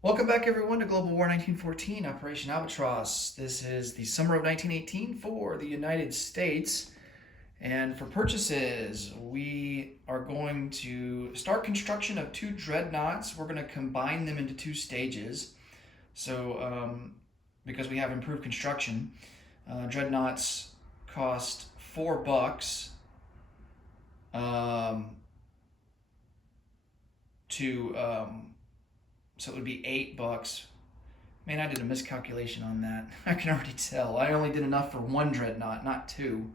Welcome back, everyone, to Global War 1914, Operation Albatross. This is the summer of 1918 for the United States. And for purchases, we are going to start construction of two dreadnoughts. We're going to combine them into two stages. So, because we have improved construction, dreadnoughts cost $4 so it would be $8. Man, I did a miscalculation on that. I can already tell. I only did enough for one dreadnought, not two.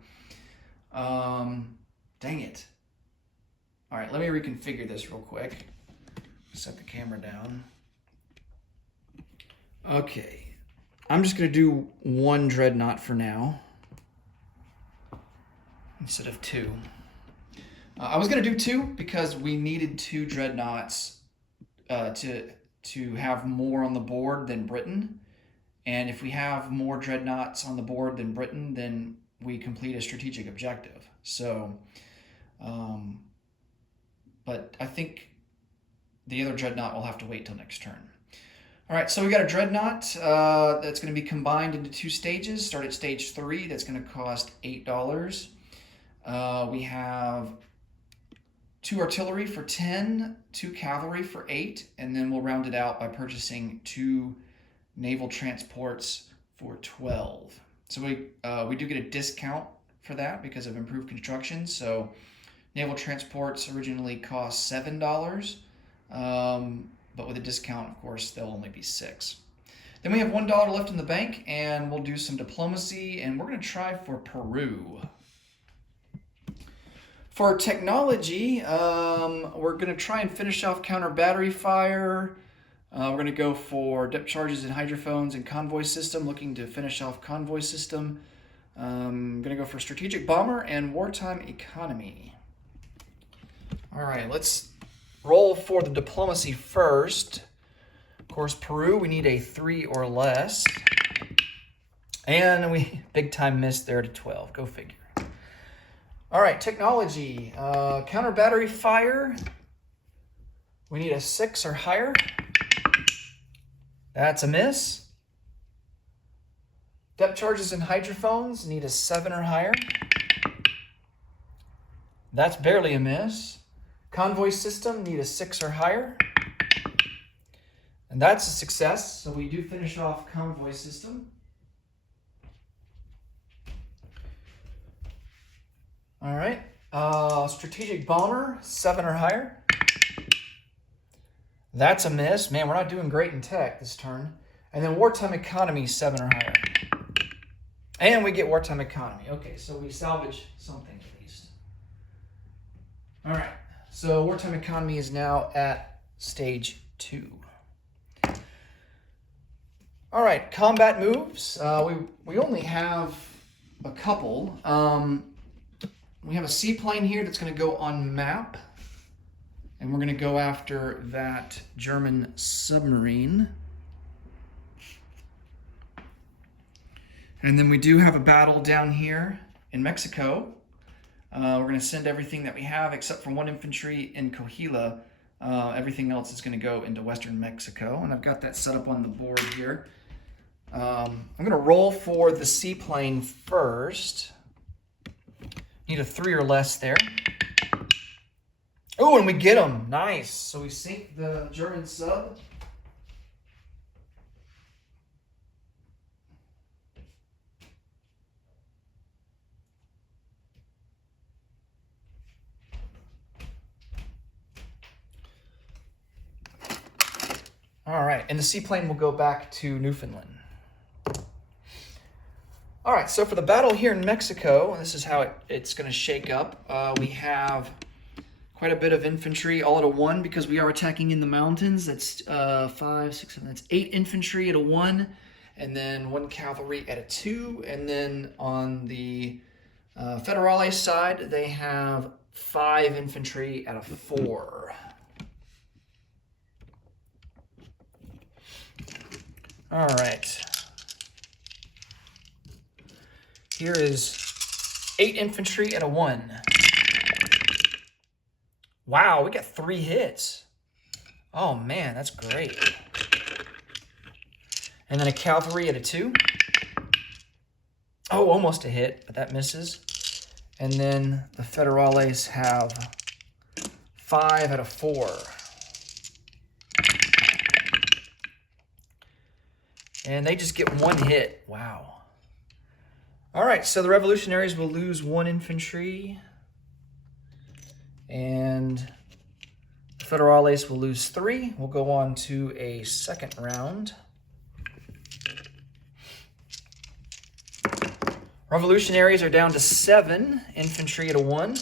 Dang it. All right, let me reconfigure this real quick. Set the camera down. Okay, I'm just gonna do one dreadnought for now instead of two. I was gonna do two because we needed two dreadnoughts to have more on the board than Britain. And if we have more dreadnoughts on the board than Britain, then we complete a strategic objective. So, but I think the other dreadnought will have to wait till next turn. All right, so we got a dreadnought that's going to be combined into two stages. Start at stage 3. That's going to cost $8. We have 2 artillery for 10, 2 cavalry for 8, and then we'll round it out by purchasing 2 naval transports for 12. So we do get a discount for that because of improved construction. So naval transports originally cost $7, but with a discount, of course, they'll only be $6. Then we have $1 left in the bank, and we'll do some diplomacy, and we're going to try for Peru. For technology, we're going to try and finish off counter battery fire. We're going to go for depth charges and hydrophones and convoy system, looking to finish off convoy system. I'm going to go for strategic bomber and wartime economy. All right, let's roll for the diplomacy first. Of course, Peru, we need a 3 or less. And we big time missed there to 12. Go figure. All right, technology. Counter battery fire. We need a 6 or higher. That's a miss. Depth charges and hydrophones need a 7 or higher. That's barely a miss. Convoy system need a 6 or higher. And that's a success, so we do finish off convoy system. All right, strategic bomber, 7 or higher. That's a miss. Man, we're not doing great in tech this turn. And then wartime economy, 7 or higher. And we get wartime economy. Okay, so we salvage something at least. All right, so wartime economy is now at stage 2. All right, combat moves. We only have a couple. We have a seaplane here that's going to go on map. And we're going to go after that German submarine. And then we do have a battle down here in Mexico. We're going to send everything that we have except for 1 infantry in Coahuila. Everything else is going to go into western Mexico. And I've got that set up on the board here. I'm going to roll for the seaplane first. Need a 3 or less there. Oh, and we get them. Nice. So we sink the German sub. All right, and the seaplane will go back to Newfoundland. All right, so for the battle here in Mexico, this is how it's going to shake up. We have quite a bit of infantry all at a 1 because we are attacking in the mountains. That's 5, 6, 7, that's 8 infantry at a 1, and then 1 cavalry at a 2. And then on the Federales side, they have 5 infantry at a 4. All right. Here is 8 infantry at a 1. Wow, we got 3 hits. Oh man, that's great. And then a cavalry at a 2. Oh, almost a hit, but that misses. And then the Federales have 5 out of 4. And they just get 1 hit. Wow. All right, so the Revolutionaries will lose 1 infantry. And the Federales will lose 3. We'll go on to a second round. Revolutionaries are down to 7. Infantry at a 1.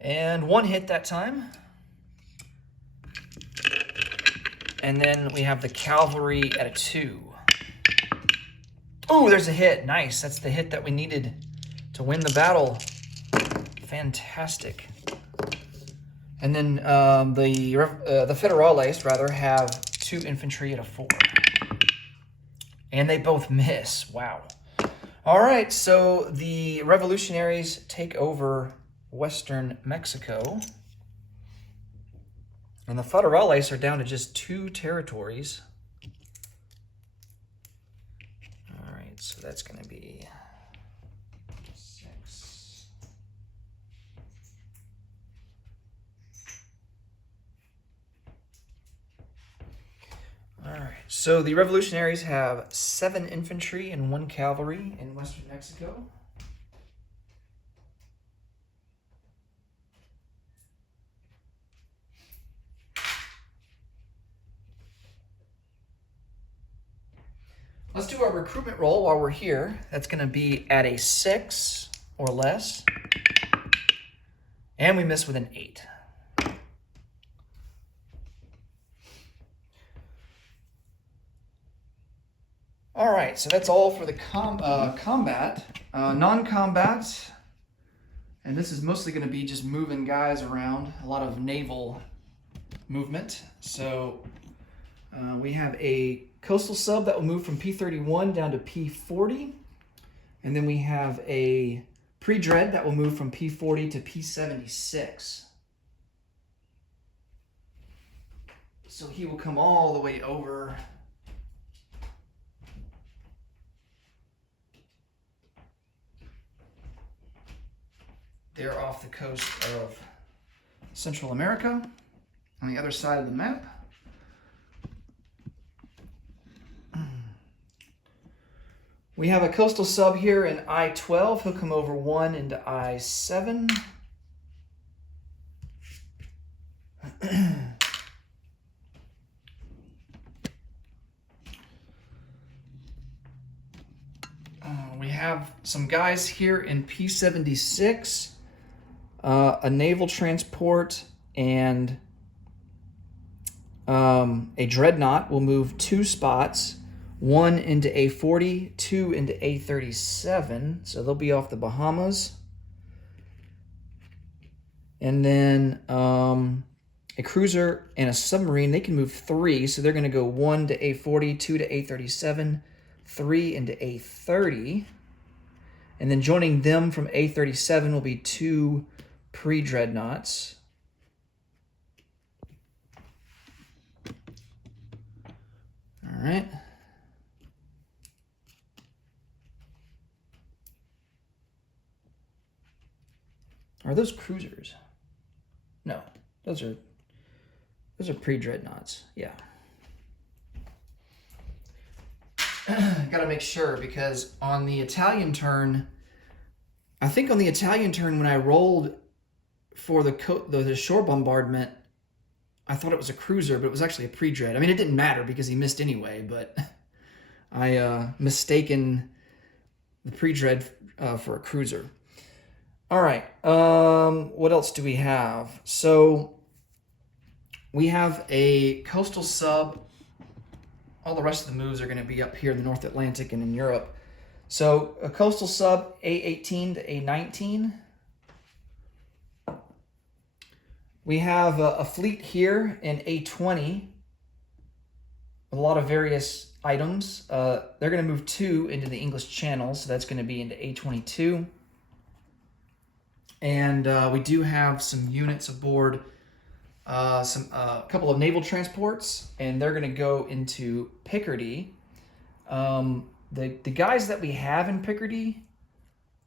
And 1 hit that time. And then we have the cavalry at a 2. Oh, there's a hit. Nice. That's the hit that we needed to win the battle. Fantastic. And then the Federales, rather, have 2 infantry at a 4. And they both miss. Wow. All right, so the Revolutionaries take over Western Mexico. And the Federales are down to just 2 territories. All right, so that's going to be 6. All right, so the Revolutionaries have 7 infantry and 1 cavalry in Western Mexico. Let's do our recruitment roll while we're here. That's going to be at a 6 or less. And we miss with an 8. All right, so that's all for the combat. Non-combat, and this is mostly going to be just moving guys around, a lot of naval movement. So we have a coastal sub that will move from P31 down to P40. And then we have a pre-dread that will move from P40 to P76. So he will come all the way over. They're off the coast of Central America on the other side of the map. We have a coastal sub here in I-12. He'll come over 1 into I-7. We have some guys here in P-76, a naval transport, and a dreadnought will move 2 spots. 1 into A40, 2 into A37, so they'll be off the Bahamas. And then a cruiser and a submarine, they can move 3, so they're going to go 1 to A40, 2 to A37, 3 into A30. And then joining them from A37 will be 2 pre-dreadnoughts. All right. Are those cruisers? No, those are pre-dreadnoughts. Yeah. Got to make sure, because on the Italian turn, I think on the Italian turn when I rolled for the shore bombardment, I thought it was a cruiser, but it was actually a pre-dread. I mean, it didn't matter because he missed anyway, but I mistaken the pre-dread for a cruiser. All right, what else do we have? So we have a coastal sub. All the rest of the moves are going to be up here in the North Atlantic and in Europe. So a coastal sub, A18 to A19. We have a fleet here in A20 with a lot of various items. They're going to move 2 into the English Channel, so that's going to be into A22. And we do have some units aboard, a couple of naval transports, and they're going to go into Picardy. The guys that we have in Picardy,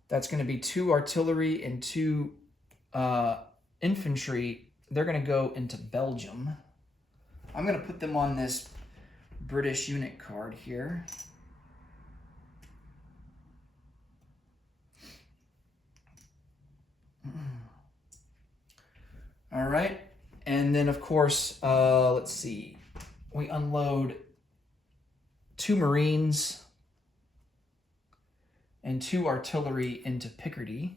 that's going to be 2 artillery and 2 infantry. They're going to go into Belgium. I'm going to put them on this British unit card here. All right. And then, of course, let's see. We unload 2 Marines and 2 artillery into Picardy.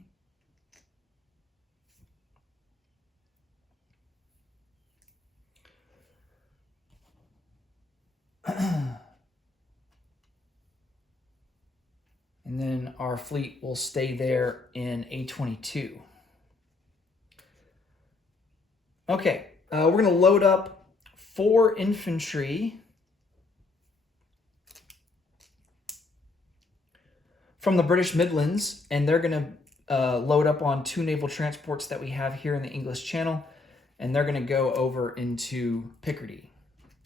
And then our fleet will stay there in A22. Okay, we're going to load up 4 infantry from the British Midlands, and they're going to load up on 2 naval transports that we have here in the English Channel, and they're going to go over into Picardy.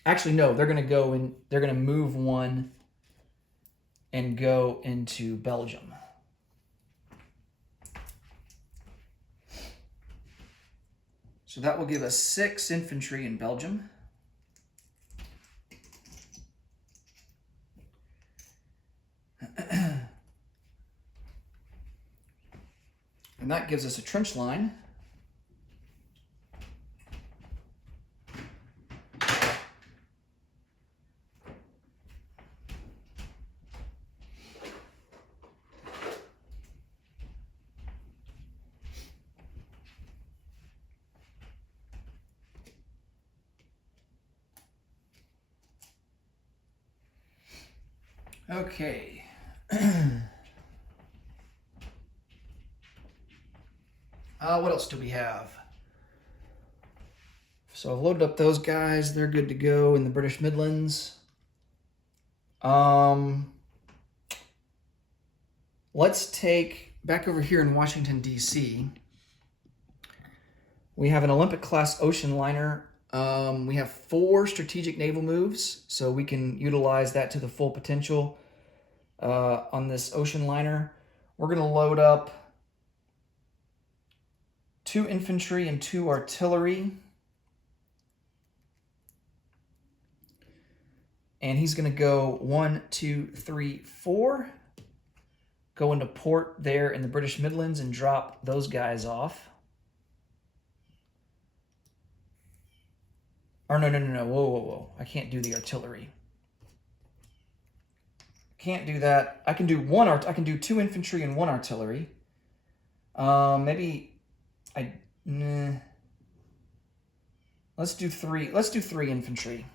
Actually, no, they're going to go in. They're going to move one and go into Belgium. So that will give us 6 infantry in Belgium. And that gives us a trench line. Okay. What else do we have? So I've loaded up those guys. They're good to go in the British Midlands. Let's take, back over here in Washington, D.C., we have an Olympic-class ocean liner. We have 4 strategic naval moves, so we can utilize that to the full potential on this ocean liner. We're going to load up 2 infantry and 2 artillery. And he's going to go 1, 2, 3, 4. Go into port there in the British Midlands and drop those guys off. Or no. Whoa. I can't do the artillery. Can't do that. I can do 2 infantry and 1 artillery. Let's do 3. Let's do 3 infantry.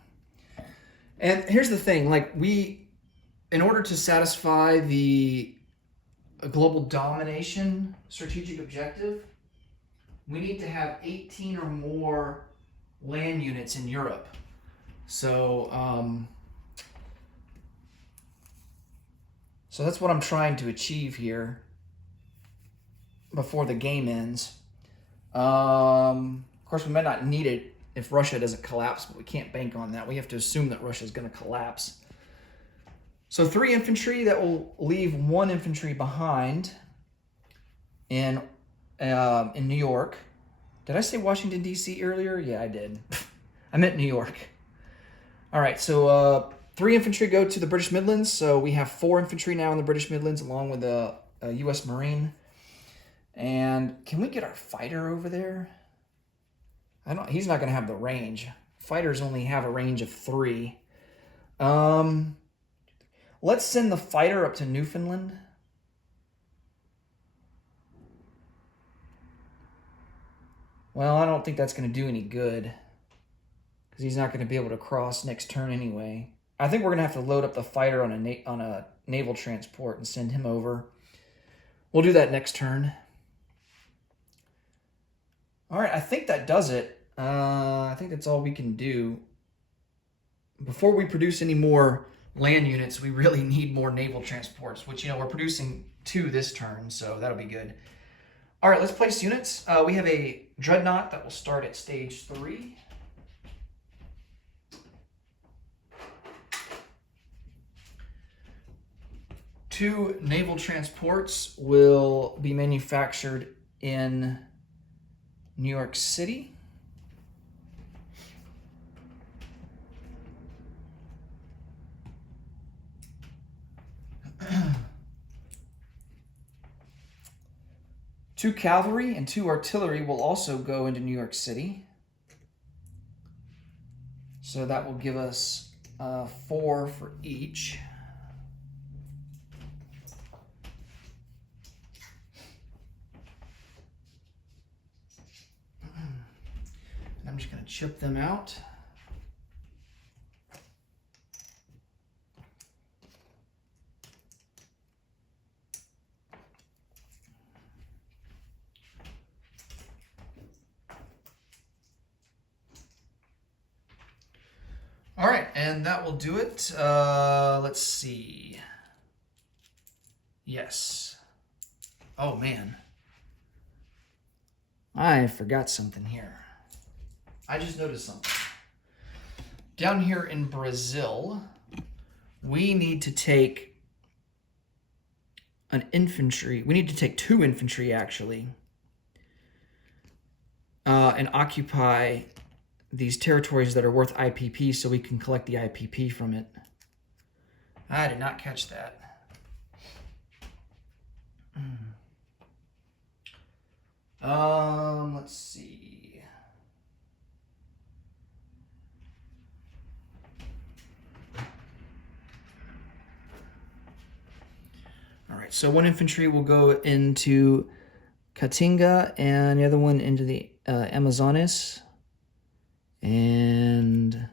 And here's the thing, like in order to satisfy the global domination strategic objective, we need to have 18 or more land units in Europe. So that's what I'm trying to achieve here before the game ends. Of course, we might not need it if Russia doesn't collapse, but we can't bank on that. We have to assume that Russia is going to collapse. So 3 infantry, that will leave 1 infantry behind in New York. Did I say Washington, D.C. earlier? Yeah, I did. I meant New York. All right, so 3 infantry go to the British Midlands. So we have 4 infantry now in the British Midlands, along with a U.S. Marine. And can we get our fighter over there? He's not going to have the range. Fighters only have a range of 3. Let's send the fighter up to Newfoundland. Well, I don't think that's going to do any good, because he's not going to be able to cross next turn anyway. I think we're going to have to load up the fighter on a naval transport and send him over. We'll do that next turn. All right, I think that does it. I think that's all we can do. Before we produce any more land units, we really need more naval transports, which, we're producing 2 this turn, so that'll be good. All right, let's place units. We have a dreadnought that will start at stage 3. Two naval transports will be manufactured in New York City. Two cavalry and two artillery will also go into New York City. So that will give us 4 for each. And I'm just going to chip them out. All right, and that will do it. Let's see. Yes. Oh, man. I forgot something here. I just noticed something. Down here in Brazil, we need to take an infantry. We need to take 2 infantry, actually, and occupy these territories that are worth IPP so we can collect the IPP from it. I did not catch that. Let's see. All right, so 1 infantry will go into Caatinga and the other one into the Amazonas. And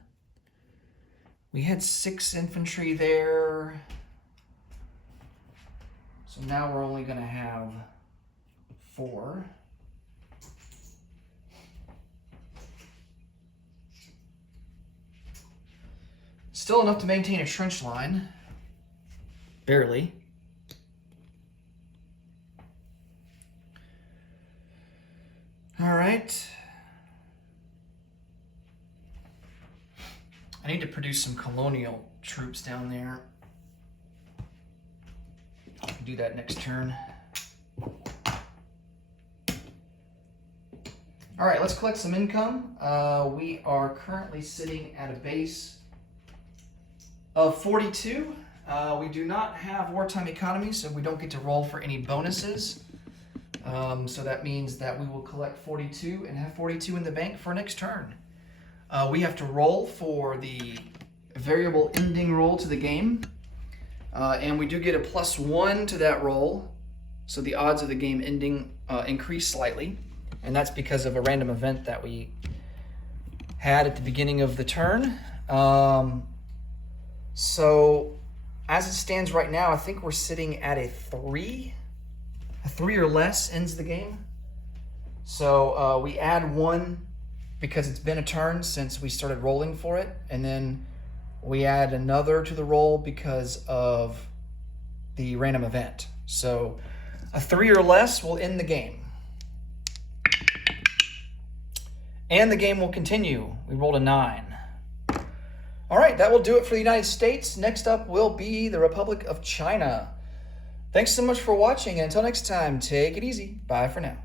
we had 6 infantry there. So now we're only going to have 4. Still enough to maintain a trench line. Barely. All right. I need to produce some colonial troops down there. I'll do that next turn. All right, let's collect some income. We are currently sitting at a base of 42. We do not have wartime economy, so we don't get to roll for any bonuses. So that means that we will collect 42 and have 42 in the bank for next turn. We have to roll for the variable ending roll to the game. And we do get a +1 to that roll. So the odds of the game ending increase slightly. And that's because of a random event that we had at the beginning of the turn. So as it stands right now, I think we're sitting at a 3. A 3 or less ends the game. So we add 1 because it's been a turn since we started rolling for it. And then we add another to the roll because of the random event. So a 3 or less will end the game. And the game will continue. We rolled a 9. All right, that will do it for the United States. Next up will be the Republic of China. Thanks so much for watching, and until next time, take it easy. Bye for now.